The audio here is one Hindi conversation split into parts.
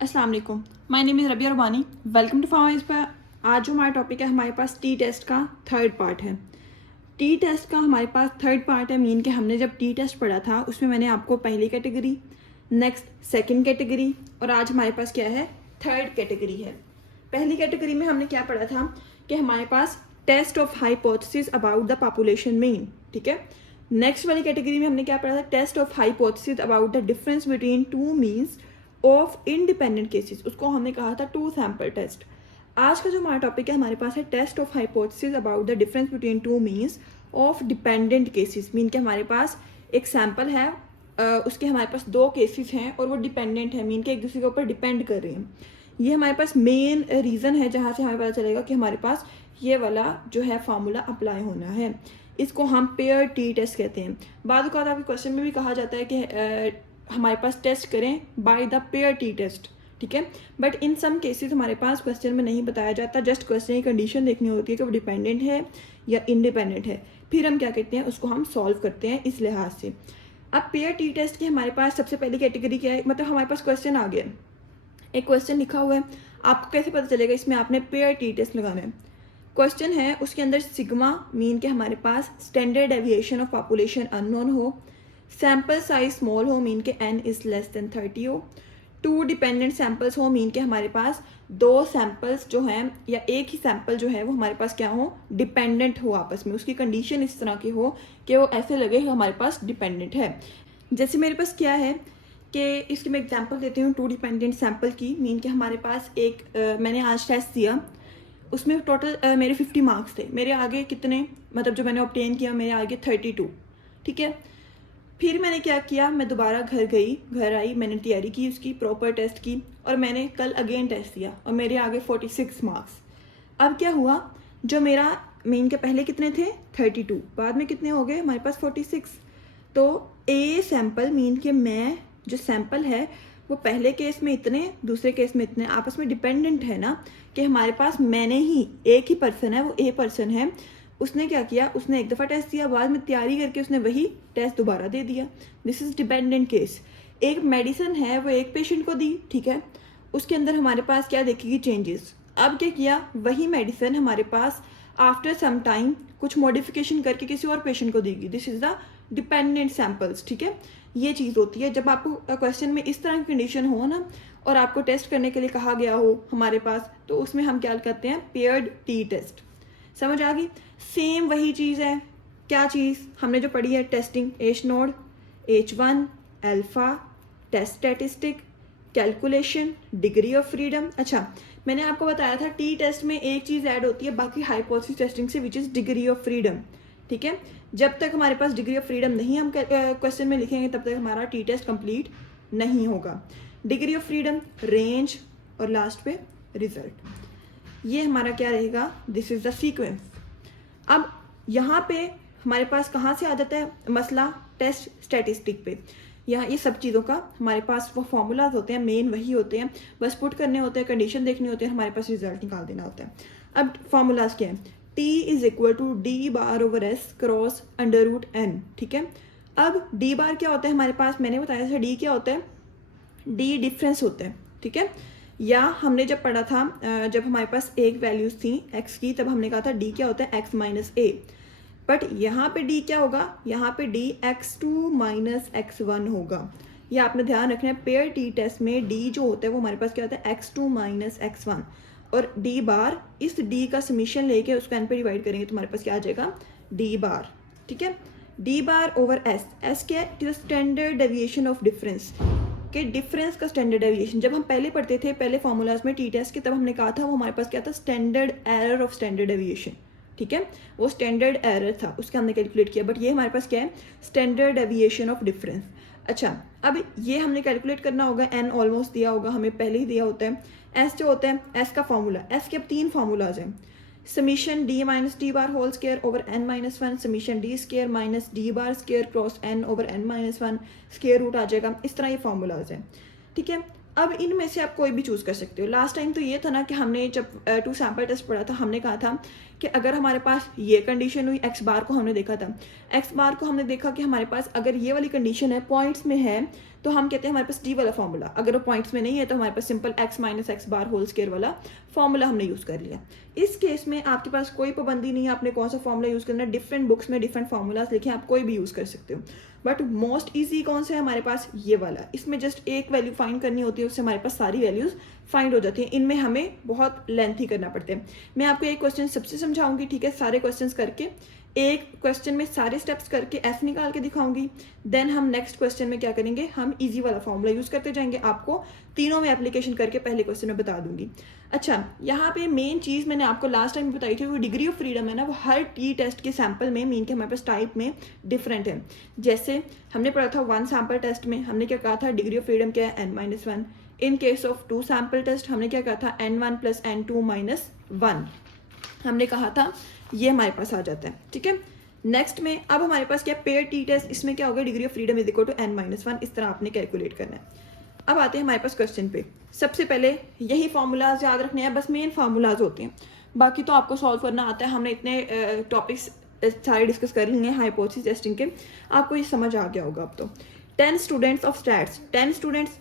अस्सलाम वालेकुम, my name is Rabia Rubani. Welcome to फाइज पर। आज जो हमारा टॉपिक है हमारे पास टी टेस्ट का थर्ड पार्ट है। टी टेस्ट का हमारे पास थर्ड पार्ट है। मीन के हमने जब टी टेस्ट पढ़ा था उसमें मैंने आपको पहली कैटेगरी, नेक्स्ट सेकंड कैटेगरी और आज हमारे पास क्या है, थर्ड कैटेगरी है। पहली कैटेगरी में हमने क्या पढ़ा था कि हमारे पास test of hypothesis about the population mean, ठीक है। नेक्स्ट वाली कैटेगरी में हमने क्या पढ़ा था, test of hypothesis about the difference between two means of independent cases, उसको हमने कहा था टू सैंपल टेस्ट। आज का जो हमारा टॉपिक है हमारे पास है test of hypothesis about the difference between two means of dependent cases. Mean के हमारे पास एक सैंपल है, उसके हमारे पास दो केसेस हैं और वो डिपेंडेंट है, मीन के एक दूसरे के ऊपर डिपेंड कर रहे हैं। ये हमारे पास मेन रीज़न है जहाँ से हमें पता चलेगा कि हमारे पास ये वाला जो है फार्मूला अप्लाई होना है। इसको हम पेयर टी टेस्ट कहते हैं। बाद आपके क्वेश्चन में भी कहा जाता है कि हमारे पास टेस्ट करें by the pair T test, ठीक है। बट इन सम केसेस हमारे पास क्वेश्चन में नहीं बताया जाता, जस्ट क्वेश्चन की कंडीशन देखनी होती है कि वो डिपेंडेंट है या इंडिपेंडेंट है, फिर हम क्या कहते हैं उसको हम सॉल्व करते हैं इस लिहाज से। अब पेयर टी टेस्ट की हमारे पास सबसे पहली कैटेगरी क्या है, मतलब हमारे पास क्वेश्चन आ गया, एक क्वेश्चन लिखा हुआ है, आपको कैसे पता चलेगा इसमें आपने पेयर टी टेस्ट लगाना है। क्वेश्चन है उसके अंदर सिग्मा मीन के हमारे पास standard deviation of population unknown हो, सैम्पल साइज स्मॉल हो मीन के n इज़ लेस देन 30 हो, टू डिपेंडेंट सैम्पल्स हो मीन के हमारे पास दो सैम्पल्स जो हैं या एक ही सैम्पल जो है वो हमारे पास क्या हो, डिपेंडेंट हो आपस में, उसकी कंडीशन इस तरह की हो कि वो ऐसे लगे कि हमारे पास डिपेंडेंट है। जैसे मेरे पास क्या है कि इसकी मैं एग्जांपल देती हूँ टू डिपेंडेंट सैम्पल की। मीन के हमारे पास एक मैंने आज टेस्ट दिया, उसमें टोटल मेरे 50 मार्क्स थे। मेरे आगे कितने, मतलब जो मैंने ऑब्टेन किया मेरे आगे 32, ठीक है। फिर मैंने क्या किया, मैं दोबारा घर आई, मैंने तैयारी की उसकी, प्रॉपर टेस्ट की और मैंने कल अगेन टेस्ट दिया और मेरे आगे 46 मार्क्स। अब क्या हुआ, जो मेरा मीन के पहले कितने थे 32, बाद में कितने हो गए हमारे पास 46। तो ए सैम्पल मीन के मैं जो सैम्पल है वो पहले केस में इतने, दूसरे केस में इतने, आपस में डिपेंडेंट है ना, कि हमारे पास मैंने ही एक ही पर्सन है, वो ए पर्सन है, उसने क्या किया, उसने एक दफ़ा टेस्ट दिया, बाद में तैयारी करके उसने वही टेस्ट दोबारा दे दिया। This is dependent case. एक मेडिसिन है वो एक पेशेंट को दी, ठीक है, उसके अंदर हमारे पास क्या देखेगी, चेंजेस। अब क्या किया, वही मेडिसिन हमारे पास आफ्टर सम टाइम कुछ मॉडिफिकेशन करके किसी और पेशेंट को देगी। This is the dependent samples, ठीक है। ये चीज़ होती है जब आपको क्वेश्चन में इस तरह की कंडीशन हो ना और आपको टेस्ट करने के लिए कहा गया हो हमारे पास, तो उसमें हम क्या करते हैं, पेयर्ड टी टेस्ट। समझ आ गई। सेम वही चीज़ है, क्या चीज़ हमने जो पढ़ी है, testing, H naught, H1, alpha, test statistic, calculation, degree of freedom. अच्छा, मैंने आपको बताया था टी टेस्ट में एक चीज़ ऐड होती है बाकी हाइपोथेसिस टेस्टिंग से, which is degree of freedom, ठीक है। जब तक हमारे पास डिग्री ऑफ फ्रीडम नहीं हम क्वेश्चन में लिखेंगे तब तक हमारा टी टेस्ट कंप्लीट नहीं होगा। डिग्री ऑफ फ्रीडम, रेंज और लास्ट पे रिजल्ट, ये हमारा क्या रहेगा, दिस इज़ द सीक्वेंस। अब यहाँ पे हमारे पास कहाँ से आ जाता है मसला, टेस्ट स्टैटिस्टिक पे। यहाँ ये सब चीज़ों का हमारे पास वो फॉर्मूलाज होते हैं, मेन वही होते हैं, बस पुट करने होते हैं, कंडीशन देखनी होती है, हमारे पास रिजल्ट निकाल देना होता है। अब फॉर्मूलाज क्या है, T is equal to D bar over S cross under root N, ठीक है। अब डी बार क्या होता है हमारे पास, मैंने बताया था डी क्या होता है, डी डिफरेंस होता है, ठीक है। या हमने जब पढ़ा था जब हमारे पास एक वैल्यूज थी x की, तब हमने कहा था d क्या होता है, x माइनस ए। बट यहाँ पे d क्या होगा, यहाँ पे d x2 माइनस x1 होगा। ये आपने ध्यान रखना है, पेयर टी टेस्ट में d जो होता है वो हमारे पास क्या होता है, x2 माइनस x1, और d बार, इस d का समीशन लेके उसको n पे डिवाइड करेंगे तो हमारे पास क्या आ जाएगा, d बार, ठीक है। d बार ओवर s क्या है, it is standard deviation of difference, कि डिफरेंस का स्टैंडर्ड डेविएशन। जब हम पहले पढ़ते थे पहले फॉर्मूलाज में टी टेस्ट के, तब हमने कहा था वो हमारे पास क्या था, standard error of standard deviation, ठीक है। वो स्टैंडर्ड एरर था, उसके हमने कैलकुलेट किया, बट ये हमारे पास क्या है, स्टैंडर्ड डेविएशन ऑफ डिफरेंस। अच्छा, अब ये हमने कैलकुलेट करना होगा, एन ऑलमोस्ट दिया होगा हमें, पहले ही दिया होता है। एस जो होता है, एस का फॉर्मूला, एस के अब 3 फार्मूलाज हैं, summation D minus D bar whole square over N minus 1, summation D square minus D bar square cross N over N minus 1, square root आ जाएगा। इस तरह ये फॉर्मूलाज हैं, ठीक है। अब इनमें से आप कोई भी चूज़ कर सकते हो। लास्ट टाइम तो ये था ना कि हमने जब टू सैम्पल टेस्ट पढ़ा था, हमने कहा था कि अगर हमारे पास ये कंडीशन हुई, एक्स बार को हमने देखा था, एक्स बार को हमने देखा कि हमारे पास अगर ये वाली कंडीशन है, पॉइंट्स में है, तो हम कहते हैं हमारे पास डी वाला फॉर्मूला, अगर वो पॉइंट्स में नहीं है तो हमारे पास simple x minus X bar whole square वाला फॉर्मूला हमने यूज़ कर लिया। इस केस में आपके पास कोई पाबंदी नहीं है आपने कौन सा फॉर्मूला यूज़ करना है, डिफरेंट बुक्स में डिफरेंट फार्मूलाज लिखे आप कोई भी यूज़ कर सकते हो, बट मोस्ट ईजी कौन सा है हमारे पास, ये वाला। इसमें जस्ट एक वैल्यू फाइंड करनी होती है, उससे हमारे पास सारी वैल्यूज़ फाइंड हो जाती हैं। इनमें हमें बहुत लेंथी करना पड़ता है। मैं आपको एक क्वेश्चन सबसे समझाऊंगी, ठीक है, सारे क्वेश्चंस करके, एक क्वेश्चन में सारे स्टेप्स करके एफ निकाल के दिखाऊंगी। देन हम नेक्स्ट क्वेश्चन में क्या करेंगे, हम इजी वाला फॉर्मूला यूज़ करते जाएंगे, आपको तीनों में एप्लीकेशन करके पहले क्वेश्चन में बता दूंगी। अच्छा, यहाँ पे मेन चीज़ मैंने आपको लास्ट टाइम बताई थी, वो डिग्री ऑफ फ्रीडम है ना, वो हर टी टेस्ट के सैंपल में मीन के हमारे पास टाइप में डिफरेंट है। जैसे हमने पढ़ा था 1 सैम्पल टेस्ट में हमने क्या कहा था, डिग्री ऑफ फ्रीडम क्या है, n-1। In case of 2 sample test हमने क्या कहा था, n1 + n2 - 1 हमने कहा था, ये हमारे पास आ जाता है, ठीक है। नेक्स्ट में अब हमारे पास क्या, पेयर टी टेस्ट, इसमें क्या होगा, degree of freedom is equal to n-1, इस तरह आपने कैलकुलेट करना है। अब आते हैं हमारे पास क्वेश्चन पे। सबसे पहले यही फार्मूलाज याद रखने हैं, बस मेन फार्मूलाज होते हैं, बाकी तो आपको सॉल्व करना आता है। हमने इतने टॉपिक्स सारे डिस्कस कर लिए हैं हाइपोथेसिस टेस्टिंग के, आपको ये समझ आ गया होगा अब तो। 10 students of stats, 10 students,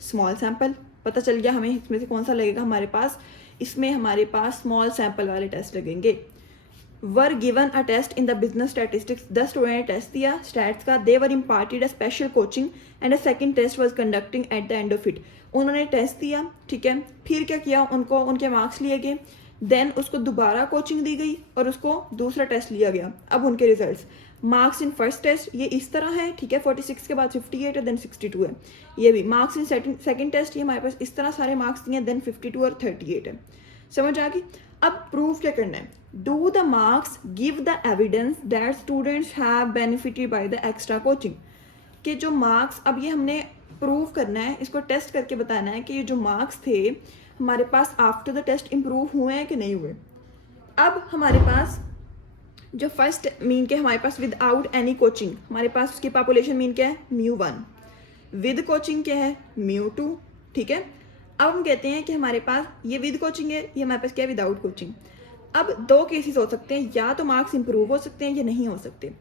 small sample, पता चल गया हमें इसमें से कौन सा लगेगा हमारे पास, इसमें हमारे पास स्मॉल सैंपल वाले टेस्ट लगेंगे। Were given a test in the business statistics, 10 student ने टेस्ट दिया स्टैट्स का, they were imparted a special coaching and a second test was conducting at the end of it. उन्होंने टेस्ट दिया, ठीक है, फिर क्या किया, उनको उनके मार्क्स लिए गए, देन उसको दोबारा कोचिंग दी गई और उसको दूसरा टेस्ट लिया गया। अब उनके results, marks in first test ये इस तरह है, ठीक है, 46 के बाद 58 है, देन 62 है। ये भी मार्क्स इन सेकंड टेस्ट, ये हमारे पास इस तरह सारे मार्क्स दिए हैं, देन 52 और 38 है। समझ आ गई। अब प्रूफ क्या करना है, do the marks give the evidence that students have benefited by the extra coaching, कि जो मार्क्स, अब ये हमने प्रूव करना है, इसको टेस्ट करके बताना है कि ये जो मार्क्स थे हमारे पास आफ्टर द टेस्ट इम्प्रूव हुए हैं कि नहीं हुए। अब हमारे पास जो फर्स्ट मीन के हमारे पास विदाउट एनी कोचिंग, हमारे पास उसकी पॉपुलेशन मीन क्या है, μ1, विद कोचिंग क्या है, μ2, ठीक है। अब हम कहते हैं कि हमारे पास ये विद कोचिंग है, ये हमारे पास क्या है, विदाउट कोचिंग। अब 2 केसेस हो सकते हैं, या तो मार्क्स इंप्रूव हो सकते हैं या नहीं हो सकते।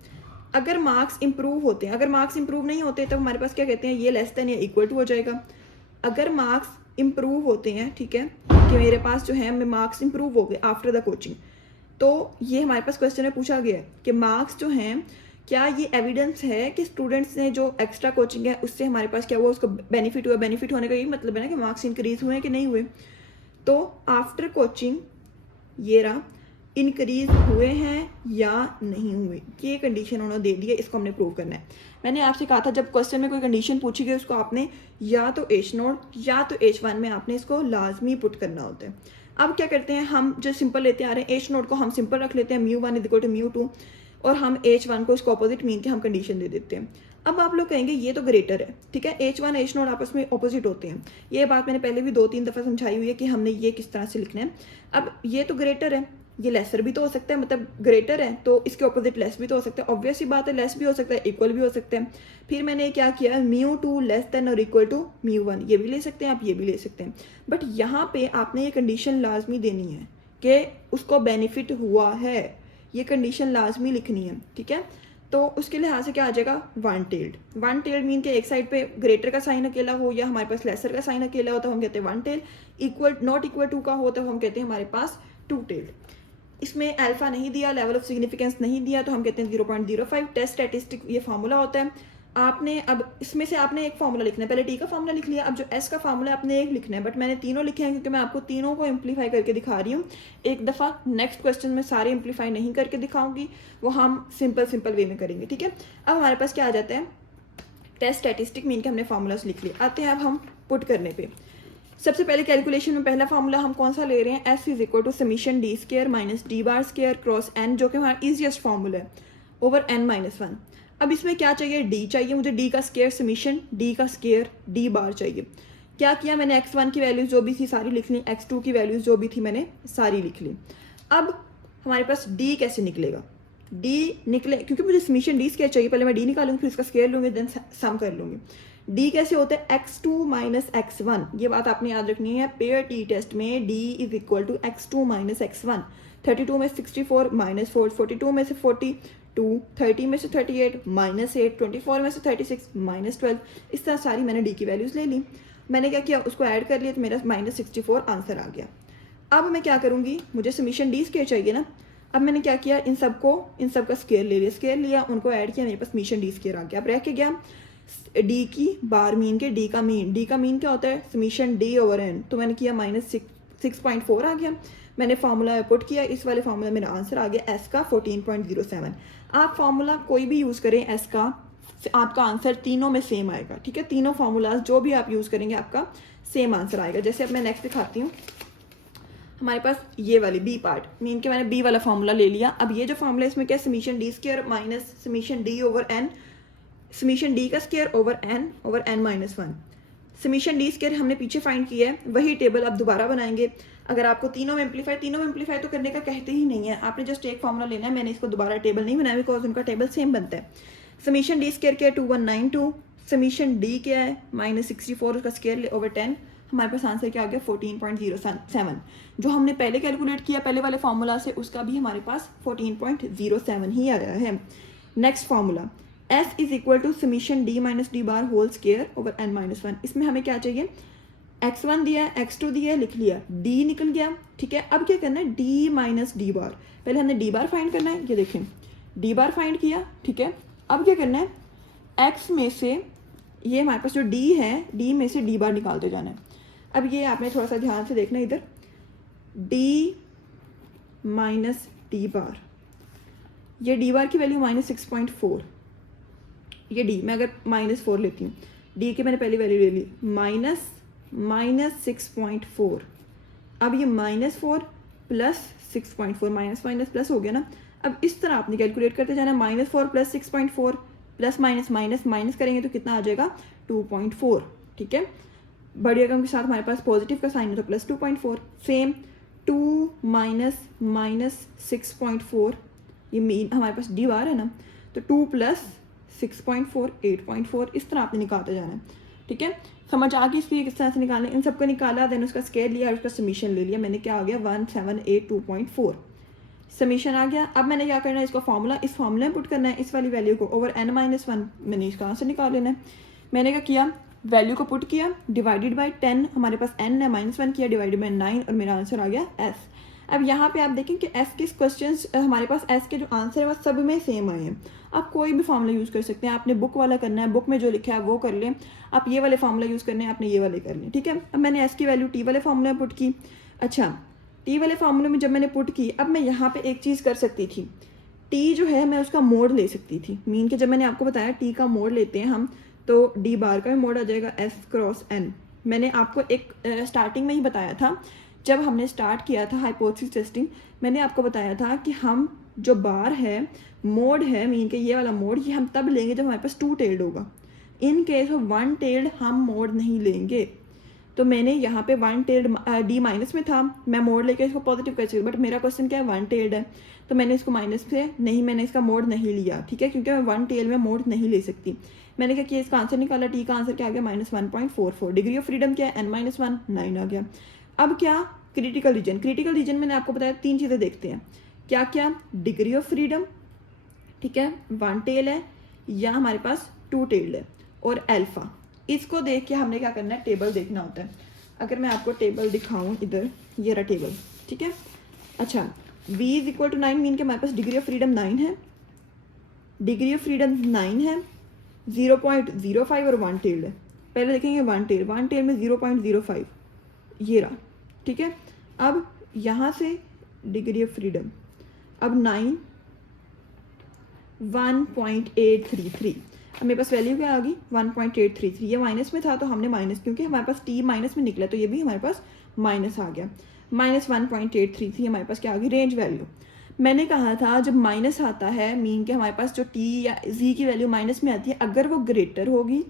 अगर मार्क्स इंप्रूव होते हैं, अगर मार्क्स इंप्रूव नहीं होते तो हमारे पास क्या कहते हैं, ये लेस देन या इक्वल टू हो जाएगा। अगर मार्क्स इंप्रूव होते हैं, ठीक है, कि मेरे पास जो है मार्क्स इंप्रूव हो गए आफ्टर द कोचिंग, तो ये हमारे पास क्वेश्चन में पूछा गया है कि मार्क्स जो हैं क्या ये एविडेंस है कि स्टूडेंट्स ने जो एक्स्ट्रा कोचिंग है उससे हमारे पास क्या हुआ, उसको बेनिफिट हुआ। बेनिफिट होने का यही मतलब है ना कि मार्क्स इंक्रीज हुए हैं कि नहीं हुए। तो आफ्टर कोचिंग ये रहा, इंक्रीज हुए हैं या नहीं हुए, ये कंडीशन उन्होंने दे दी है, इसको हमने प्रूव करना है। मैंने आपसे कहा था जब क्वेश्चन में कोई कंडीशन पूछी गई उसको आपने या तो H0 या तो H1 में आपने इसको लाजमी पुट करना होता है। अब क्या करते हैं, हम जो सिंपल लेते आ रहे हैं, H0 को हम सिंपल रख लेते हैं, μ1 = μ2, और हम H1 को इसको ऑपोजिट मीन के हम कंडीशन दे देते हैं। अब आप लोग कहेंगे ये तो ग्रेटर है, ठीक है, H1 H0 आपस में ऑपोजिट होते हैं। ये बात मैंने पहले भी 2-3 दफ़ा समझाई हुई है कि हमने ये किस तरह से लिखना है। अब ये तो ग्रेटर है, ये लेसर भी तो हो सकता है, मतलब ग्रेटर है तो इसके ऑपोजिट लेस भी तो हो सकता है, ऑब्वियस ही बात है, लेस भी हो सकता है, इक्वल भी हो सकता है। फिर मैंने क्या किया, μ2 लेस देन और इक्वल टू μ1, ये भी ले सकते हैं आप, ये भी ले सकते हैं, बट यहाँ पे आपने ये कंडीशन लाजमी देनी है कि उसको बेनिफिट हुआ है, ये कंडीशन लाजमी लिखनी है, ठीक है। तो उसके लिहाज से क्या आ जाएगा, वन टेल्ड मीन के एक साइड पे ग्रेटर का साइन अकेला हो या हमारे पास लेसर का साइन अकेला हो तो हम कहते हैं one tail, equal not equal to का हो तो हम कहते हैं हमारे पास 2 टेल्ड। इसमें अल्फा नहीं दिया, लेवल ऑफ सिग्निफिकेंस नहीं दिया तो हम कहते हैं 0.05। टेस्ट स्टैटिस्टिक ये फार्मूला होता है। आपने अब इसमें से आपने एक फार्मूला लिखना है, पहले टी का फार्मूला लिख लिया, अब जो एस का फार्मूला आपने एक लिखना है, बट मैंने तीनों लिखे हैं क्योंकि मैं आपको तीनों को इम्प्लीफाई करके दिखा रही हूँ एक दफ़ा। नेक्स्ट क्वेश्चन में सारे इम्प्लीफाई नहीं करके दिखाऊंगी, वो हम सिंपल वे में करेंगे, ठीक है। अब हमारे पास क्या आ जाता है, टेस्ट स्टैटिस्टिक मीन के हमने फार्मूलाज लिख लिए। आते हैं अब हम पुट करने पे। सबसे पहले कैलकुलेशन में पहला फार्मूला हम कौन सा ले रहे हैं, S = summation d² - d⁻² cross n, जो कि हमारा ईजीएस्ट फार्मूला है, ओवर n-1। अब इसमें क्या चाहिए, d चाहिए मुझे, d का स्क्वायर समीशन d का स्क्वायर d बार चाहिए। क्या किया मैंने, x1 की वैल्यूज जो भी थी सारी लिख ली, x2 की वैल्यूज जो भी थी मैंने सारी लिख ली। अब हमारे पास d कैसे निकलेगा, d निकले क्योंकि मुझे समीशन d स्क्वायर चाहिए, पहले मैं d निकालूंगी फिर इसका स्क्वायर लूंगी, देन सम कर लूंगी। d कैसे होता है, x2 - x1, ये बात आपने याद रखनी है। पेयर टी टेस्ट में d = x2 - x1। 32 में 64 - 4, 42 में से 40, 2, 30 में से 38 -8, 24 में से 36 -12, इस तरह सारी मैंने डी की वैल्यूज़ ले ली। मैंने क्या किया, उसको ऐड कर लिया तो मेरा -64 आंसर आ गया। अब मैं क्या करूँगी, मुझे समीशन डी स्क्वायर चाहिए ना। अब मैंने क्या किया, इन सब का स्क्वायर ले लिया, स्क्वायर लिया, उनको ऐड किया, मेरे पास समीशन डी स्क्वायर आ गया। अब रह के गया डी की बार मीन के डी का मीन क्या होता है, समीशन डी ओवर एन। तो मैंने किया -6.4 आ गया। मैंने फार्मूला पुट किया, इस वाले फार्मूला मेरा आंसर आ गया एस का 14.07। आप फार्मूला कोई भी यूज़ करें एस का, आपका आंसर तीनों में सेम आएगा, ठीक है। तीनों फार्मूलाज जो भी आप यूज़ करेंगे आपका सेम आंसर आएगा। जैसे अब मैं नेक्स्ट दिखाती हूँ, हमारे पास ये वाली बी पार्ट मीन के मैंने बी वाला फार्मूला ले लिया। अब ये जो फार्मूला है इसमें क्या, summation D square minus summation D over N, summation D का square over N -1। Summation D square हमने पीछे फाइंड किया है, वही टेबल अब दोबारा बनाएंगे। अगर आपको तीनों में इम्प्लीफाई तो करने का कहते ही नहीं है, आपने जस्ट एक फार्मूला लेना है। मैंने इसको दोबारा टेबल नहीं बनाया बिकॉज उनका टेबल सेम बनता है। समीशन डी स्क्वायर क्या है 2192, समीशन डी क्या है -64, उसका स्क्वायर ओवर 10। हमारे पास आंसर क्या आ गया 14.07। जो हमने पहले कैलकुलेट किया पहले वाले फार्मूला से, उसका भी हमारे पास 14.07 ही आया है। Next formula S is equal to summation D minus D bar whole square over n -1। इसमें हमें क्या चाहिए, x1 दिया है, x2 दिया है, लिख लिया, d निकल गया, ठीक है। अब क्या करना है, d माइनस डी बार, पहले हमने d बार फाइंड करना है, ये देखें d बार फाइंड किया, ठीक है। अब क्या करना है, x में से ये हमारे पास जो d है, d में से d बार निकालते जाना है। अब ये आपने थोड़ा सा ध्यान से देखना इधर, d माइनस डी बार, ये d बार की वैल्यू -6.4, ये डी मैं अगर -4 लेती हूँ, डी की मैंने पहली वैल्यू ले ली -6.4। अब ये -4 प्लस 6.4 माइनस प्लस हो गया ना। अब इस तरह आपने कैलकुलेट करते जाना, -4 प्लस 6.4 प्लस माइनस करेंगे तो कितना आ जाएगा 2.4, ठीक है। बड़ी रकम के साथ हमारे पास पॉजिटिव का साइन है तो प्लस 2.4। सेम 2 माइनस 6.4, ये मीन हमारे पास डी बार है ना, तो 2 प्लस 6.4 8.4, इस तरह आपने निकालते जाना है, ठीक है। समझ आ गई इसकी किस तरह से निकालना है। इन सबको निकाला, देन उसका स्क्वायर लिया और उसका समीशन ले लिया। मैंने क्या आ गया 1782.4 समीशन आ गया। अब मैंने क्या करना है, इसको फार्मूला इस फार्मूले में पुट करना है, इस वाली वैल्यू को ओवर n -1 मैंने इसका आंसर निकाल लेना है। मैंने क्या किया, वैल्यू को पुट किया, डिवाइडेड बाई 10, हमारे पास n है, -1 किया, डिवाइडेड बाई 9 और मेरा आंसर आ गया s। अब यहाँ पे आप देखें कि एस के क्वेश्चंस हमारे पास एस के जो आंसर है वह सब में सेम आए हैं। आप कोई भी फार्मूला यूज़ कर सकते हैं, आपने बुक वाला करना है, बुक में जो लिखा है वो कर लें, आप ये वाले फार्मूला यूज़ करने हैं, आपने ये वाले कर लें, ठीक है। अब मैंने एस की वैल्यू टी वाले फार्मूले में पुट की। अच्छा, टी वाले फार्मूले में जब मैंने पुट की, अब मैं यहाँ पर एक चीज़ कर सकती थी, टी जो है मैं उसका मोड ले सकती थी। मीन के जब मैंने आपको बताया टी का मोड लेते हैं हम, तो डी बार का भी मोड आ जाएगा एस क्रॉस एन। मैंने आपको एक स्टार्टिंग में ही बताया था, जब हमने स्टार्ट किया था हाइपोथेसिस टेस्टिंग, मैंने आपको बताया था कि हम जो बार है मोड है मीन के ये वाला मोड, ये हम तब लेंगे जब हमारे पास 2 टेल्ड होगा। इन केस ऑफ 1 टेल्ड हम मोड नहीं लेंगे। तो मैंने यहाँ पे 1 टेल्ड डी माइनस में था, मैं मोड लेके इसको पॉजिटिव कर सकती, बट मेरा क्वेश्चन क्या है 1 टेल्ड है, तो मैंने इसको माइनस से नहीं, मैंने इसका मोड नहीं लिया, ठीक है, क्योंकि मैं 1 टेल में मोड नहीं ले सकती। मैंने क्या किया, इसका आंसर निकाला, टी का आंसर क्या आ गया -1.44। डिग्री ऑफ फ्रीडम क्या है n -1 9 आ गया। अब क्या, क्रिटिकल रीजन मैंने आपको बताया 3 चीज़ें देखते हैं, क्या क्या, डिग्री ऑफ फ्रीडम, ठीक है, 1 टेल है या हमारे पास 2 टेल्ड है, और अल्फा। इसको देख के हमने क्या करना है, टेबल देखना होता है। अगर मैं आपको टेबल दिखाऊं इधर, ये रहा टेबल, ठीक है। अच्छा, v is equal to 9 mean के हमारे पास डिग्री ऑफ फ्रीडम 9 है, डिग्री ऑफ फ्रीडम 9 है, 0.05 और 1 टेल्ड है। पहले देखेंगे 1 टेल में 0.05 ये रहा, ठीक है। अब यहाँ से डिग्री ऑफ फ्रीडम, अब 9 1.833, अब मेरे पास वैल्यू क्या आ गई 1.833। ये माइनस में था तो हमने माइनस, क्योंकि हमारे पास टी माइनस में निकला तो ये भी हमारे पास माइनस आ गया, -1.833 हमारे पास क्या आ गई रेंज वैल्यू। मैंने कहा था जब माइनस आता है मीन के हमारे पास जो टी या जी की वैल्यू माइनस में आती है, अगर वो ग्रेटर होगी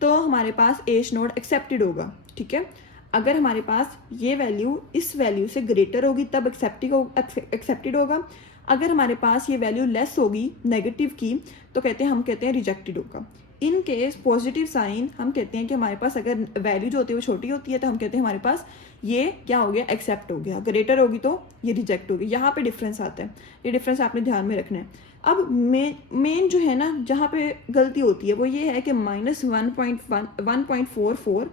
तो हमारे पास एज नोड एक्सेप्टेड होगा, ठीक है। अगर हमारे पास ये वैल्यू इस वैल्यू से ग्रेटर होगी तब एक्सेप्टेड होगा। अगर हमारे पास ये वैल्यू लेस होगी नेगेटिव की तो हम कहते हैं रिजेक्टेड होगा। इन केस पॉजिटिव साइन हम कहते हैं कि हमारे पास अगर वैल्यू जो होती है वो छोटी होती है तो हम कहते हैं हमारे पास ये क्या हो गया, एक्सेप्ट हो गया, ग्रेटर होगी तो ये रिजेक्ट होगी। यहाँ पे डिफरेंस आता है, ये डिफरेंस आपने ध्यान में रखना है। अब मेन जो है ना जहाँ पे गलती होती है वो ये है कि -1.44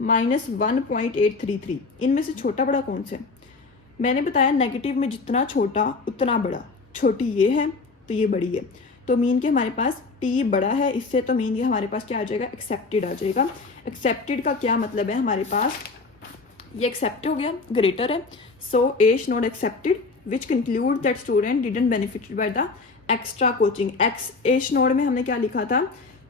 -1.833 इनमें से छोटा बड़ा कौन सा है? मैंने बताया नेगेटिव में जितना छोटा उतना बड़ा, छोटी ये है तो ये बड़ी है, तो मीन के हमारे पास टी बड़ा है इससे, तो मीन के हमारे पास क्या आ जाएगा, एक्सेप्टेड आ जाएगा। एक्सेप्टेड का क्या मतलब है, हमारे पास ये एक्सेप्ट हो गया, ग्रेटर है, so H naught accepted which conclude that student didn't benefited by the extra coaching. H naught में हमने क्या लिखा था,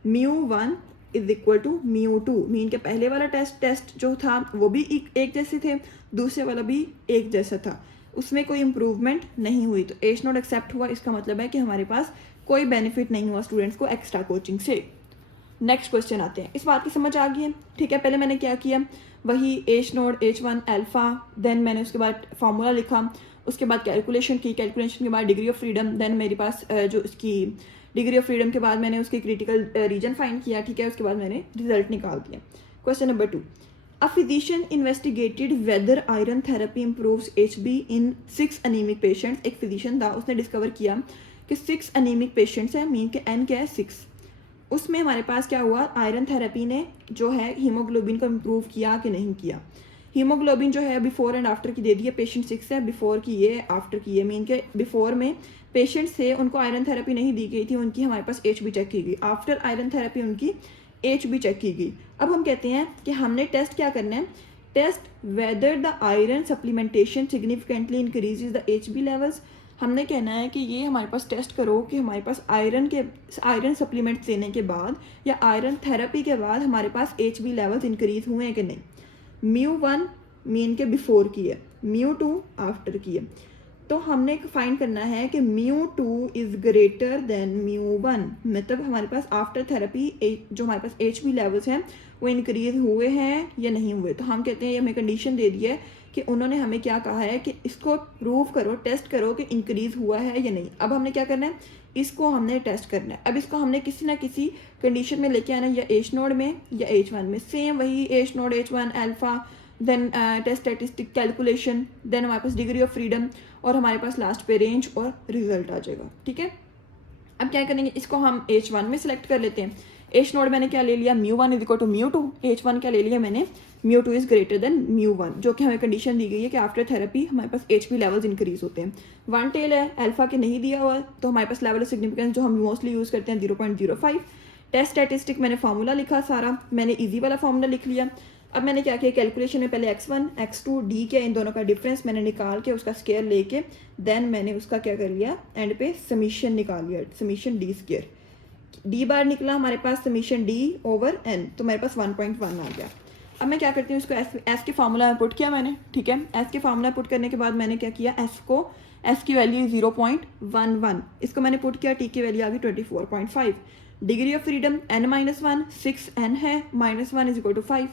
μ1 इज इक्वल टू μ2। मीन के पहले वाला टेस्ट जो था वो भी एक जैसे थे, दूसरे वाला भी एक जैसा था, उसमें कोई इम्प्रूवमेंट नहीं हुई, तो एज नोट एक्सेप्ट हुआ। इसका मतलब है कि हमारे पास कोई बेनिफिट नहीं हुआ स्टूडेंट्स को एक्स्ट्रा कोचिंग से। नेक्स्ट क्वेश्चन आते हैं, इस बात की समझ आ गई है, ठीक है। पहले मैंने क्या किया, वही H naught H1 alpha, then मैंने उसके बाद फार्मूला लिखा, उसके बाद कैलकुलेशन की, कैलकुलेशन के बाद डिग्री ऑफ फ्रीडम, देन मेरे पास जो इसकी डिग्री ऑफ फ्रीडम के बाद मैंने उसकी क्रिटिकल रीजन फाइंड किया, ठीक है। उसके बाद मैंने रिजल्ट निकाल दिया। Question number 2, a physician investigated whether iron therapy improves HB in 6 anaemic patients. एक फिजिशियन था, उसने डिस्कवर किया कि 6 अनीमिक पेशेंट्स हैं, मीन के N क्या है 6, उसमें हमारे पास क्या हुआ, आयरन थेरेपी ने जो है हीमोग्लोबिन को इम्प्रूव किया कि नहीं किया। हीमोग्लोबिन जो है बिफोर एंड आफ्टर की दे दी है, पेशेंट 6 है, बिफोर की ये, आफ्टर की ये। मीन के बिफोर में पेशेंट से उनको आयरन थेरेपी नहीं दी गई थी, उनकी हमारे पास HB चेक की गई, आफ्टर आयरन थेरेपी उनकी HB चेक की गई। अब हम कहते हैं कि हमने टेस्ट क्या करना है, test whether the iron supplementation significantly increases the HB levels. हमने कहना है कि ये हमारे पास टेस्ट करो कि हमारे पास आयरन सप्लीमेंट्स देने के बाद या आयरन थेरेपी के बाद हमारे पास HB लेवल्स इंक्रीज हुए हैं कि नहीं। μ1 मीन के बिफोर की है, μ2 आफ्टर की है, तो हमने फाइंड करना है कि μ2 इज़ ग्रेटर देन μ1, मतलब हमारे पास आफ्टर थेरेपी जो हमारे पास HB लेवल्स हैं वो इंक्रीज हुए हैं या नहीं हुए। तो हम कहते हैं ये हमें कंडीशन दे दी है कि उन्होंने हमें क्या कहा है कि इसको प्रूव करो, टेस्ट करो कि इंक्रीज हुआ है या नहीं। अब हमने क्या करना है, इसको हमने टेस्ट करना है। अब इसको हमने किसी ना किसी कंडीशन में लेके आना है, या एच नोड में या H1 में, सेम वही H naught H1 alpha, then test statistic calculation, then हमारे पास डिग्री ऑफ फ्रीडम, और हमारे पास लास्ट पे रेंज और रिजल्ट आ जाएगा, ठीक है। अब क्या करेंगे, इसको हम H1 में सिलेक्ट कर लेते हैं। एच नोड मैंने क्या ले लिया, μ1 इज इक्वल टू μ2, H1 क्या ले लिया मैंने, μ2 इज ग्रेटर देन μ1, जो कि हमें कंडीशन दी गई है कि आफ्टर थेरेपी हमारे पास HB लेवल्स इंक्रीज होते हैं। वन टेल है, अल्फा के नहीं दिया हुआ, तो हमारे पास लेवल ऑफ सिग्निफिकेंस जो हम मोस्टली यूज़ करते हैं 0.05। टेस्ट स्टैटिस्टिक मैंने फार्मूला लिखा सारा, मैंने ईजी वाला फार्मूला लिख लिया। अब मैंने क्या किया, कैलकुलेशन में पहले x1 x2 d के इन दोनों का डिफरेंस मैंने निकाल के उसका स्केयर लेके देन मैंने उसका क्या कर लिया, एंड पे समीशन निकाल लिया, समीशन d स्केयर, d बार निकला हमारे पास समीशन d ओवर n, तो मेरे पास 1.1 आ गया। अब मैं क्या करती हूँ, इसको एस के फार्मूला में पुट किया मैंने, ठीक है। एस के फार्मूला पुट करने के बाद मैंने क्या किया, एस की वैल्यू 0.11, इसको मैंने पुट किया, टी की वैल्यू आ गई 24.5। Degree of freedom n-1 6n है, -1 is equal to 5।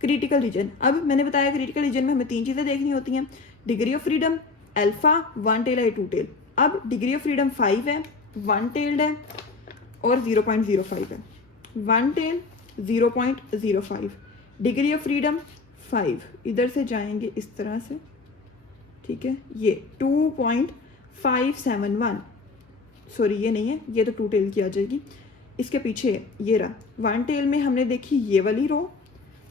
Critical region, अब मैंने बताया क्रिटिकल रीजन में हमें 3 चीज़ें देखनी होती हैं, degree of freedom, alpha, one tail है, टू टेल। अब डिग्री ऑफ फ्रीडम 5 है, वन टेल्ड है और 0.05 है, one tail 0.05, degree of freedom 5, इधर से जाएंगे इस तरह से, ठीक है। ये 2.571, सॉरी ये नहीं है, ये तो टू टेल की आ जाएगी, इसके पीछे ये रहा वन टेल में हमने देखी ये वाली रो,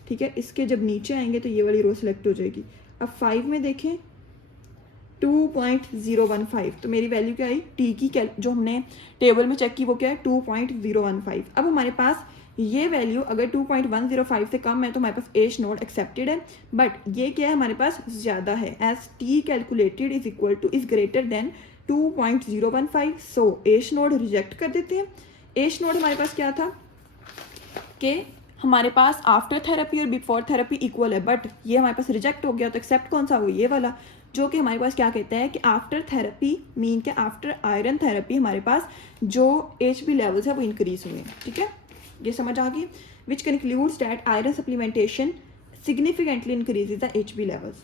ठीक है। इसके जब नीचे आएंगे तो ये वाली रो सिलेक्ट हो जाएगी। अब 5 में देखें 2.015, तो मेरी वैल्यू क्या आई, टी की जो हमने टेबल में चेक की वो क्या है 2.015। अब हमारे पास ये वैल्यू अगर 2.105 से कम है तो हमारे पास एच नोड एक्सेप्टेड है, बट ये क्या है हमारे पास ज़्यादा है, as T calculated is equal to is greater than 2.015, so H naught reject कर देते हैं। एच नोड हमारे पास क्या था कि हमारे पास आफ्टर थेरेपी और बिफोर थेरेपी इक्वल है, बट ये हमारे पास रिजेक्ट हो गया, तो एक्सेप्ट कौन सा हो, ये वाला, जो कि हमारे पास क्या कहता है कि आफ्टर थेरेपी मीन के आफ्टर आयरन थेरेपी हमारे पास जो HB लेवल्स है वो इंक्रीज हुए हैं, ठीक है। ये समझ आ गई, which concludes that iron supplementation significantly increases the HB levels.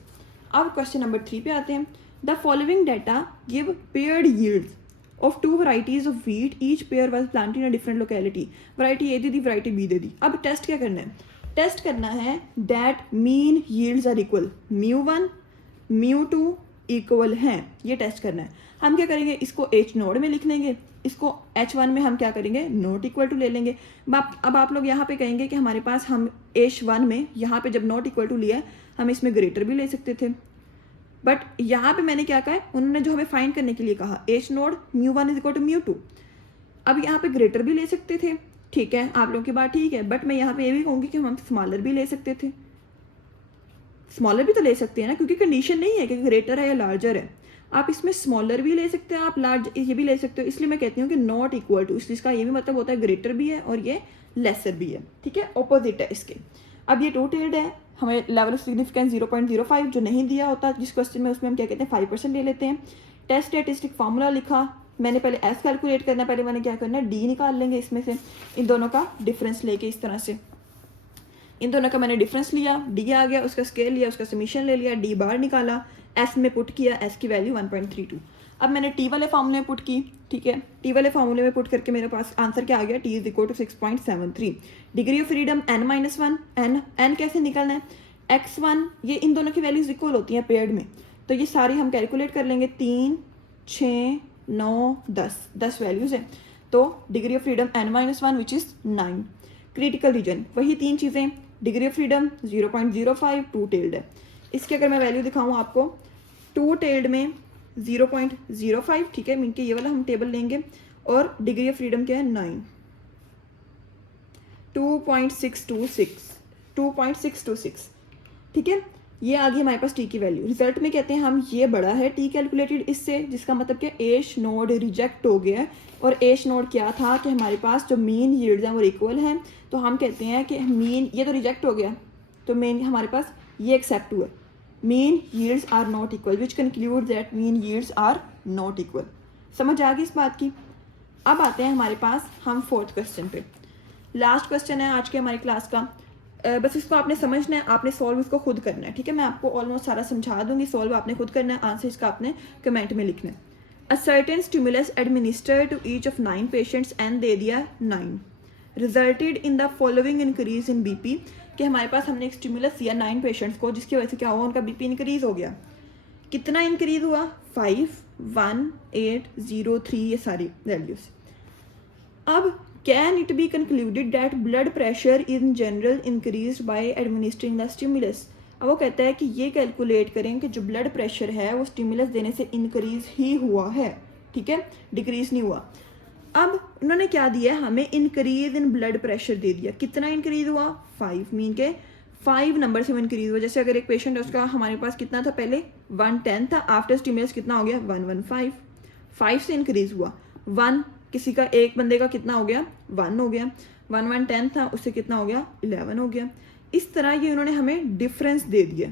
अब क्वेश्चन नंबर 3 पे आते हैं, the following data give paired yields of 2 varieties of wheat, each pair was planted in a different locality. Variety A दे दी, वराइटी बी दे दी। अब टेस्ट क्या करना है? टेस्ट करना है that mean yields are equal, μ1 μ2 equal हैं, ये टेस्ट करना है। हम क्या करेंगे, इसको H नोड में लिख लेंगे, इसको H1 में हम क्या करेंगे, नॉट इक्वल टू ले लेंगे। अब आप लोग यहाँ पे कहेंगे कि हमारे पास हम H1 में यहाँ पे जब नॉट इक्वल टू लिया हम इसमें ग्रेटर भी ले सकते थे, बट यहाँ पे मैंने क्या कहा है, उन्होंने जो हमें फाइंड करने के लिए कहा H naught μ1 is equal to μ2। अब यहाँ पे ग्रेटर भी ले सकते थे, ठीक है, आप लोगों की बात ठीक है, बट मैं यहाँ पे ये भी कहूँगी कि हम स्मॉलर भी ले सकते थे। स्मॉलर भी तो ले सकते हैं ना, क्योंकि कंडीशन नहीं है कि ग्रेटर है या लार्जर है। आप इसमें स्मॉलर भी ले सकते हैं, आप लार्ज ये भी ले सकते हो। इसलिए मैं कहती हूँ कि नॉट इक्वल टू, इसका ये भी मतलब होता है ग्रेटर भी है और ये लेसर भी है, ठीक है, ऑपोजिट है इसके। अब ये टू टेल्ड है, हमें लेवल ऑफ सिग्निफिकेंस 0.05 जो नहीं दिया होता जिस क्वेश्चन में, उसमें हम क्या कहते हैं 5% ले लेते हैं। टेस्ट स्टैटिस्टिक फार्मूला लिखा मैंने, पहले एस कैलकुलेट करना, पहले मैंने क्या करना है डी निकाल लेंगे इसमें से, इन दोनों का डिफरेंस लेके इस तरह से, इन दोनों का मैंने डिफरेंस लिया, डी आ गया, उसका स्केल लिया, उसका समीशन ले लिया, डी बार निकाला, एस में पुट किया, एस की वैल्यू 1.32। अब मैंने टी वाले फार्मूले में पुट की, ठीक है, टी वाले फार्मूले में पुट करके मेरे पास आंसर क्या आ गया, T is equal to 6.73। Degree of freedom n-1, n कैसे निकलना है, x1, ये इन दोनों की वैल्यूज इक्वल होती हैं पेयर्ड में, तो ये सारी हम कैलकुलेट कर लेंगे, 3, 6, 9, 10 वैल्यूज हैं। तो degree of freedom n-1 which is 9। Critical reason वही 3 चीज़ें, degree of freedom 0.05, to tailed है। इसकी अगर मैं वैल्यू दिखाऊँ आपको, टू टेल्ड में 0.05, ठीक है, मीन के ये वाला हम टेबल लेंगे, और डिग्री ऑफ फ्रीडम क्या है 9, 2.626, ठीक है, ये आ गई हमारे पास टी की वैल्यू। रिजल्ट में कहते हैं हम ये बड़ा है टी कैलकुलेटेड इससे, जिसका मतलब क्या एश नोड रिजेक्ट हो गया है, और एश नोड क्या था कि हमारे पास जो मीन यील्ड्स हैं वो इक्वल हैं, तो हम कहते हैं कि मीन, ये तो रिजेक्ट हो गया, तो मेन हमारे पास ये एक्सेप्ट हुआ, mean yields are not equal, which conclude that mean yields are not equal. समझ आ गई इस बात की। अब आते हैं हमारे पास हम 4th क्वेश्चन पे, लास्ट क्वेश्चन है आज के हमारी क्लास का। बस इसको आपने समझना है, आपने सॉल्व इसको खुद करना है, ठीक है, मैं आपको ऑलमोस्ट सारा समझा दूंगी, सॉल्व आपने खुद करना है, आंसर इसका आपने कमेंट में लिखना है। A certain stimulus administered to each of 9 patients and दे दिया 9 resulted in the following increase in BP, कि हमारे पास हमने एक स्टिमुलस दिया 9 पेशेंट्स को, जिसकी वजह से क्या हुआ, उनका बीपी इंक्रीज हो गया। कितना इंक्रीज हुआ, 5, 1, 8, 0, 3, ये सारी वैल्यूज। अब can it be concluded that blood pressure in general increase by administering the stimulus. अब वो कहता है कि ये कैलकुलेट करें कि जो ब्लड प्रेशर है वो स्टिमुलस देने से इंक्रीज ही हुआ है, ठीक है, डिक्रीज नहीं हुआ। अब उन्होंने क्या दिया है हमें, इंक्रीज इन ब्लड प्रेशर दे दिया, कितना इंक्रीज हुआ, 5, मीन के 5 नंबर से वो इंक्रीज हुआ। जैसे अगर एक पेशेंट है उसका हमारे पास कितना था, पहले 110 था, आफ्टर स्टिमुलस कितना हो गया, 115, 5 से इंक्रीज हुआ, 1 किसी का, एक बंदे का कितना हो गया, 1 हो गया, 110 था, उससे कितना हो गया, 11 हो गया। इस तरह ये उन्होंने हमें डिफरेंस दे दिया,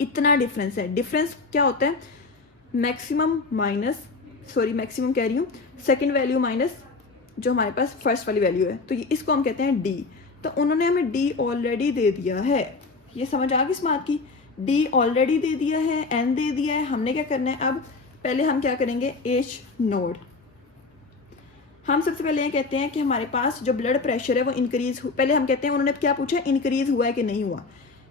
इतना डिफरेंस है। डिफरेंस क्या होता है, मैक्सिमम कह रही हूँ, सेकंड वैल्यू माइनस जो हमारे पास फर्स्ट वाली वैल्यू है, तो ये इसको हम कहते हैं डी। तो उन्होंने हमें डी ऑलरेडी दे दिया है, ये समझ आ गई इस बात की, डी ऑलरेडी दे दिया है, एन दे दिया है, हमने क्या करना है, अब पहले हम क्या करेंगे, एच नोड। हम सबसे पहले ये कहते हैं कि हमारे पास जो ब्लड प्रेशर है वो इंक्रीज, पहले हम कहते हैं उन्होंने क्या पूछा, इंक्रीज हुआ है कि नहीं हुआ,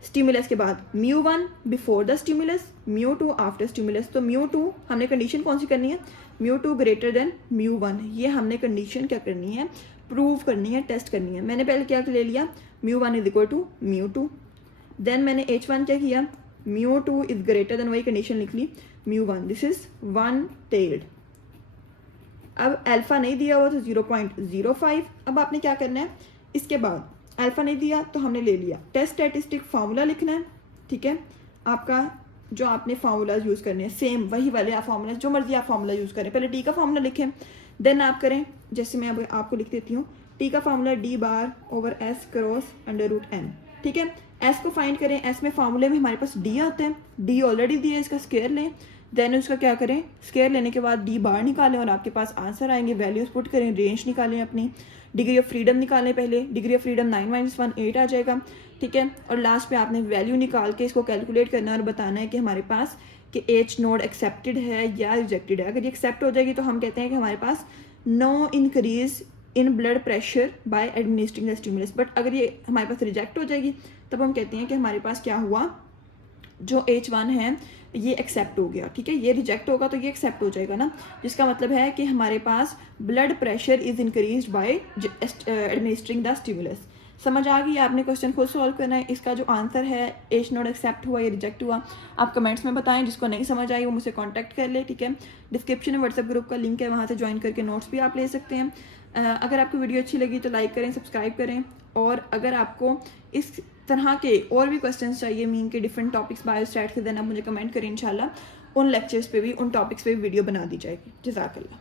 स्टिमुलस के बाद μ1 before the stimulus, μ2 after stimulus. तो μ2 हमने कंडीशन कौन सी करनी है, μ2 ग्रेटर देन μ1, ये हमने कंडीशन क्या करनी है, प्रूव करनी है, टेस्ट करनी है। मैंने पहले क्या ले लिया, μ1 इज इक्वल टू μ2, देन मैंने H1 क्या किया, μ2 इज ग्रेटर देन, वही कंडीशन लिख ली, μ1, दिस इज 1 टेल्ड। अब अल्फा नहीं दिया हुआ तो 0.05। अब आपने क्या करना है, इसके बाद अल्फा नहीं दिया तो हमने ले लिया, टेस्ट स्टैटिस्टिक फार्मूला लिखना है, ठीक है, आपका जो आपने फार्मूलाज यूज़ करने हैं सेम वही वाले आप फार्मूला, जो मर्जी आप फार्मूला यूज़ करें, पहले टी का फार्मूला लिखें, देन आप करें, जैसे मैं अब आपको लिख देती हूँ, टी का formula D bar over S cross √n, ठीक है। एस को फाइंड करें, एस में फार्मूले में हमारे पास डी आता है, डी ऑलरेडी दिया है, इसका स्क्वायर लें, देन उसका क्या करें, स्क्वायर लेने के बाद डी बार निकालें और आपके पास आंसर आएंगे, वैल्यूज पुट करें, रेंज निकालें, अपनी डिग्री ऑफ फ्रीडम निकालें, पहले डिग्री ऑफ फ्रीडम 9 - 1 8 आ जाएगा, ठीक है, और लास्ट पे आपने वैल्यू निकाल के इसको कैलकुलेट करना है और बताना है कि हमारे पास कि एच नोड एक्सेप्टेड है या रिजेक्टेड है। अगर ये एक्सेप्ट हो जाएगी तो हम कहते हैं कि हमारे पास no increase in blood pressure by administering the stimulus. But अगर ये हमारे पास रिजेक्ट हो जाएगी तब हम कहते हैं कि हमारे पास क्या हुआ, जो H1 है ये एक्सेप्ट हो गया, ठीक है। ये रिजेक्ट होगा तो ये एक्सेप्ट हो जाएगा ना, जिसका मतलब है कि हमारे पास blood pressure is increase by administering the stimulus. समझ आ गई? आपने क्वेश्चन खुद सॉल्व करना है। इसका जो आंसर है H नोड एक्सेप्ट हुआ या रिजेक्ट हुआ, आप कमेंट्स में बताएं। जिसको नहीं समझ आई वो मुझसे कांटेक्ट कर ले, ठीक है। डिस्क्रिप्शन में व्हाट्सएप ग्रुप का लिंक है, वहाँ से ज्वाइन करके नोट्स भी आप ले सकते हैं। अगर आपको वीडियो अच्छी लगी तो लाइक करें, सब्सक्राइब करें। और अगर आपको इस तरह के और भी क्वेश्चंस चाहिए मीन के डिफरेंट टॉपिक्स बायोस्टैट के, देन आप मुझे कमेंट करें, इंशाल्लाह उन लेक्चर्स पे भी, उन टॉपिक्स पे भी वीडियो बना दी जाएगी। जज़ाकल्लाह।